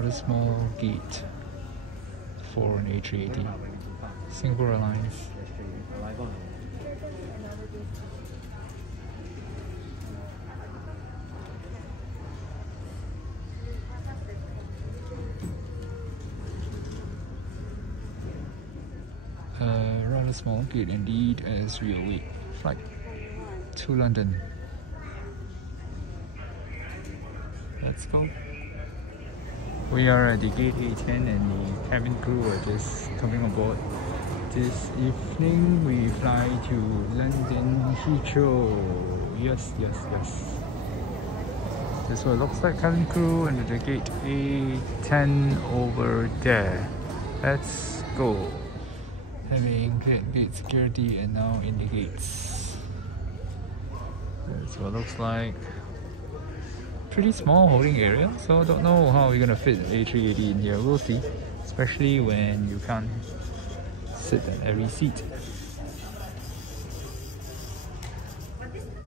rather small gate for an A380. Singapore Airlines. Rather small gate indeed as we await flight to London. Let's go. We are at the gate A10 and the cabin crew are just coming aboard. This evening we fly to London Heathrow. Yes. This is what it looks like, cabin crew, and the gate A10 over there. Let's go. Having cleared gate security and now in the gates. That's what it looks like. Pretty small holding area, so I don't know how we're gonna fit an A380 in here. We'll see, especially when you can't sit at every seat.